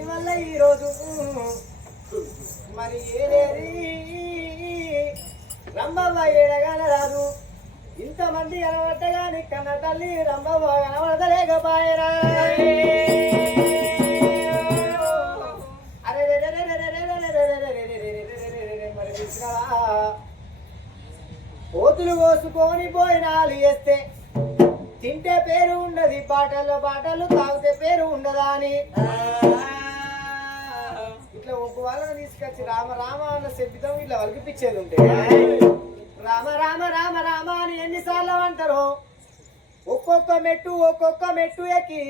ఇవల్ల ఈరోజు మరి ఏదేది రంభవ్వ ఏడగాన రాదు ఇంతమంది కనబట్టగాని కన్న తల్లి రంభవ్వ కనబడతలేకపోయరా అరే మరి కోతులు కోసుకొని పోయినాలు వేస్తే తింటే పేరు ఉండదు పాటల్లో పాటలు తాగితే పేరు ఉండదా అని ఇట్లా ఒక వాళ్ళని తీసుకొచ్చి రామ రామ అన్న శబ్దం ఇట్లా వలికిపించేది ఉంటే రామ రామ రామ రామ అని ఎన్నిసార్లు అంటారు ఒక్కొక్క మెట్టు ఎక్కి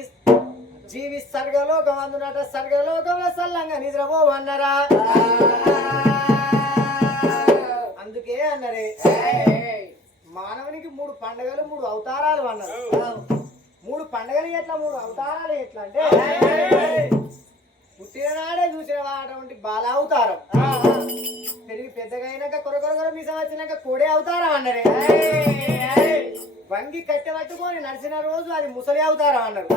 జీవి సర్గలోకం అందునట సర్గలోకంలో సల్లంగా నిద్రపోవన్నరా అందుకే అన్నరే మానవునికి 3 పండుగలు 3 అవతారాలు అన్నారు 3 పండుగలు ఎట్లా 3 అవతారాలు ఎట్లా అంటే పుట్టిన నాడే చూసిన అటువంటి బాల అవతారం పెరిగి పెద్దగా అయినాక కొరకొర మీసం వచ్చినాక కోడే అవతారం అన్నరే వంగి కట్టె పట్టుకొని నడిచిన రోజు అది ముసలి అవతారం అన్నారు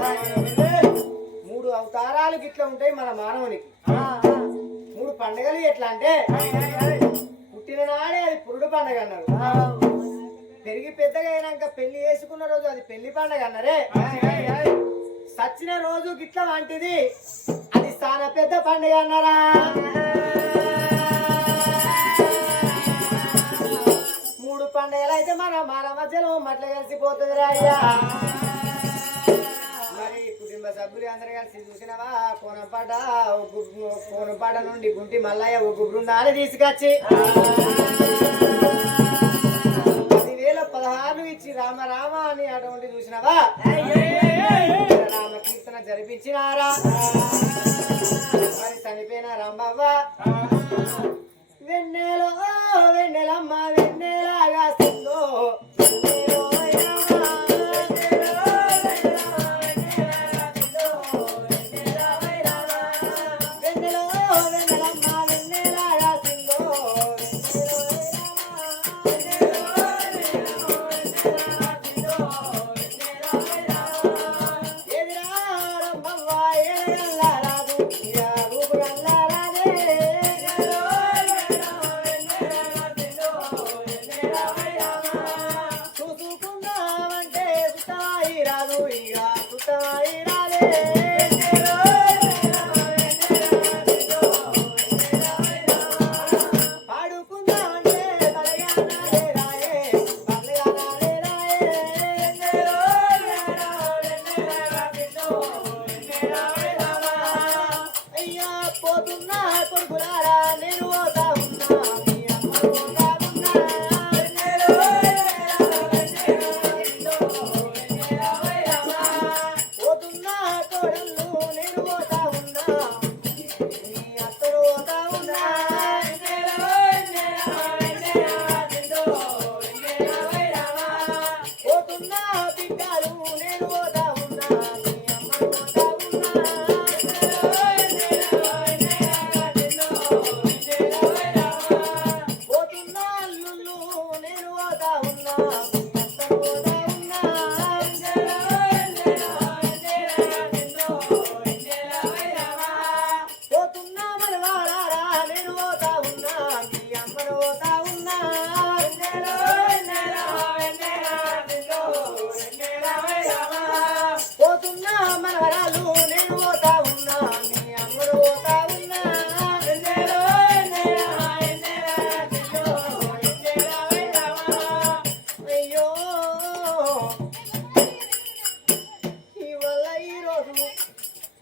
3 అవతారాలు గిట్లా ఉంటాయి మన మానవునికి 3 పండుగలు ఎట్లా అంటే పుట్టిన నాడే అది పురుడు పండుగ అన్నారు పెరిగి పెద్దగా అయినాక పెళ్లి చేసుకున్న రోజు అది పెళ్లి పండుగ అన్నారే సచ్చిన రోజు గిట్ల వంటిది అది చాలా పెద్ద పండుగ అన్నారా 3 పండుగలు అయితే మన మధ్యలో మట్ల కలిసిపోతుంది అయ్యా మరి కుటుంబ సభ్యులు అందరు కలిసి చూసినవా కోనంపాట నుండి గుంటి మల్లయ్య ఒక బృందాన్ని తీసుకొచ్చి 10,016 ఇచ్చి రామ రామ అని అటువంటి చూసినవా రామ కీర్తన జరిపించినారా మరి చనిపోయిన రాంబవ్వ వెన్నెలో వెన్నెలమ్మ వెన్నెలాగా సిందో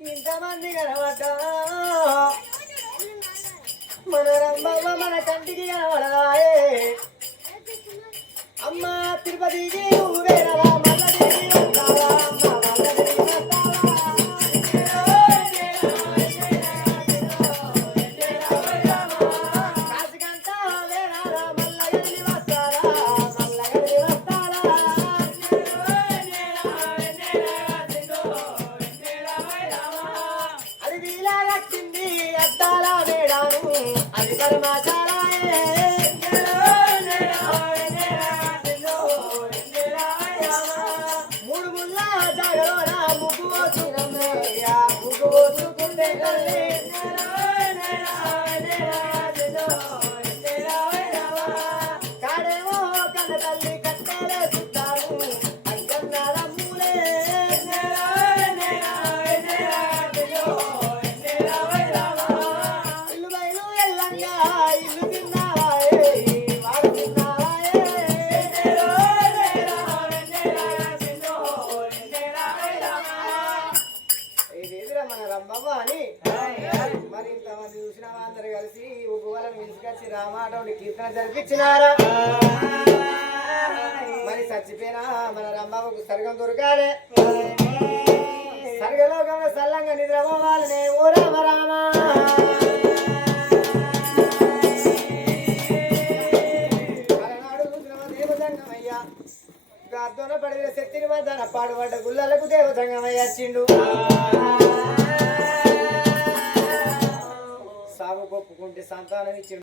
ఇంతమంది కనబడ్డా మన రంభవ్వ మన కంటికి కనబడదాయే అమ్మ తిరుపతికి నువ్వు వేరవా మల్లదికి వస్తావా మూడు ముళ్ళ జాగలో కాడేమో కన్న తల్లి కట్టేలే చుట్టారు అయ్యన్నారమ్ములే ఇల్లు బయలు ఎల్లంగా ఇల్లు తిన్నావాయే వాడు తిన్నావాయే ఇదేదిరా మన రమ్మవ్వ అని మరి ఇంతమంది చూసినావా అందరు కలిసి ఉగ్గువలను పిలుచుకొచ్చి రామాటోని కీర్తన జరిపించినారా మరి చచ్చిపోయినా మన రమ్మవ్వకు సరిగం దొరకాలే సరిగలోకంలో సల్లంగా నిద్రపోవాలనే ఓ రామ రామ అలనాడు చూసినవా దేవతంగమయ్యా గాద్దోన పడిన శక్తిని మధ్యాహ్న పాడుపడ్డ గుళ్ళలకు దేవతంగమయ్య వచ్చిండు సాగు కొప్పుకుంటే సంతానం ఇచ్చిండు